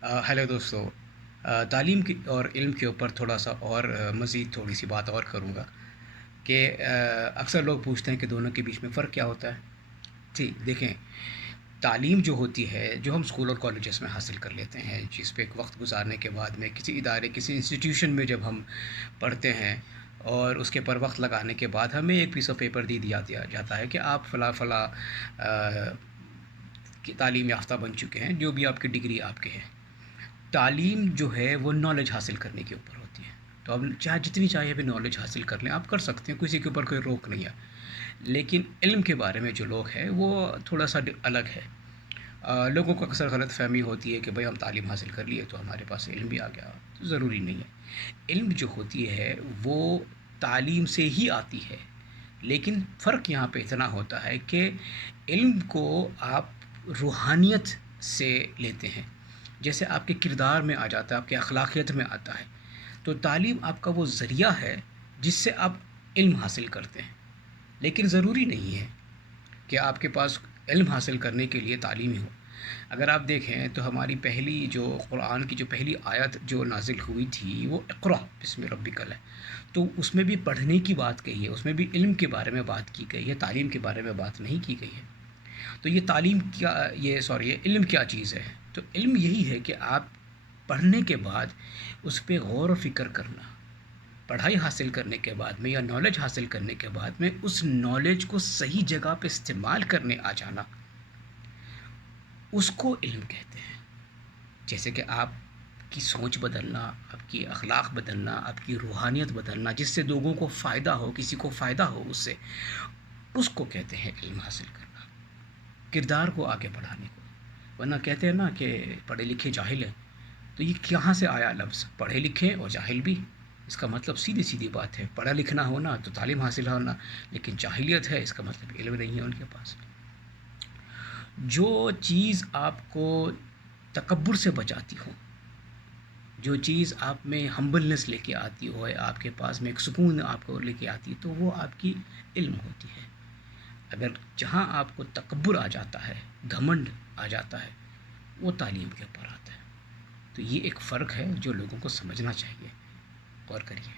Hello दोस्तों। तालीम की और इल्म के ऊपर थोड़ा सा और मज़ीद थोड़ी सी बात और करूँगा कि अक्सर लोग पूछते हैं कि दोनों के बीच में फ़र्क क्या होता है। जी देखें, तालीम जो होती है, जो हम स्कूल और कॉलेजेस में हासिल कर लेते हैं, जिस पे एक वक्त गुजारने के बाद में किसी इदारे, किसी इंस्टीट्यूशन में जब हम पढ़ते हैं और उसके ऊपर वक्त लगाने के बाद हमें एक पीस ऑफ पेपर दे दिया जाता है कि आप फ़ला फ़ला की तालीम याफ्ता बन चुके हैं, जो भी आपकी डिग्री आपके हैं। तालीम जो है वो नॉलेज हासिल करने के ऊपर होती है। तो आप चाहे जितनी चाहे भी नॉलेज हासिल कर लें, आप कर सकते हैं, किसी के ऊपर कोई रोक नहीं है। लेकिन इल्म के बारे में जो लोग हैं वो थोड़ा सा अलग है। लोगों को अक्सर गलत फहमी होती है कि भाई हम तालीम हासिल कर लिए तो हमारे पास इल्म भी आ गया। तो ज़रूरी नहीं है। इल्म जो होती है वो तालीम से ही आती है। लेकिन फ़र्क यहाँ पे इतना होता है कि इल्म को आप रूहानियत से लेते हैं, जैसे आपके किरदार में आ जाता है, आपके अखलाकियत में आता है। तो तालीम आपका वो ज़रिया है जिससे आप इल्म हासिल करते हैं। लेकिन ज़रूरी नहीं है कि आपके पास इल्म हासिल करने के लिए तालीम ही हो। अगर आप देखें तो हमारी पहली जो कुरान की जो पहली आयत जो नाज़िल हुई थी वो इक़रा बिस्मि रब्बिकल है। तो उसमें भी पढ़ने की बात कही है, उसमें भी इल्म के बारे में बात की गई है, तालीम के बारे में बात नहीं की गई है। तो ये तालीम क्या, ये इल्म क्या चीज़ है? तो इल्म यही है कि आप पढ़ने के बाद उस पे गौर व फ़िक्र करना, पढ़ाई हासिल करने के बाद में या नॉलेज हासिल करने के बाद में उस नॉलेज को सही जगह पे इस्तेमाल करने आ जाना, उसको इल्म कहते हैं। जैसे कि आपकी सोच बदलना, आपकी अखलाक बदलना, आपकी रूहानियत बदलना, जिससे लोगों को फ़ायदा हो, किसी को फ़ायदा हो उससे, उसको कहते हैं इल्म हासिल करना, किरदार को आगे बढ़ाने को। वरना कहते हैं ना कि पढ़े लिखे जाहिल हैं। तो ये कहाँ से आया लफ्ज़ पढ़े लिखे और जाहिल भी? इसका मतलब सीधी सीधी बात है, पढ़ा लिखना होना तो तालीम हासिल होना, लेकिन जाहिलियत है इसका मतलब इल्म नहीं है उनके पास। जो चीज़ आपको तकब्बुर से बचाती हो, जो चीज़ आप में हम्बलनेस लेके आती हो, आपके पास में एक सुकून आपको लेके आती है, तो वो आपकी इल्म होती है। अगर जहाँ आपको तकब्बुर आ जाता है, घमंड आ जाता है, वो तालीम के ऊपर आता है। तो ये एक फ़र्क है जो लोगों को समझना चाहिए। गौर करिए।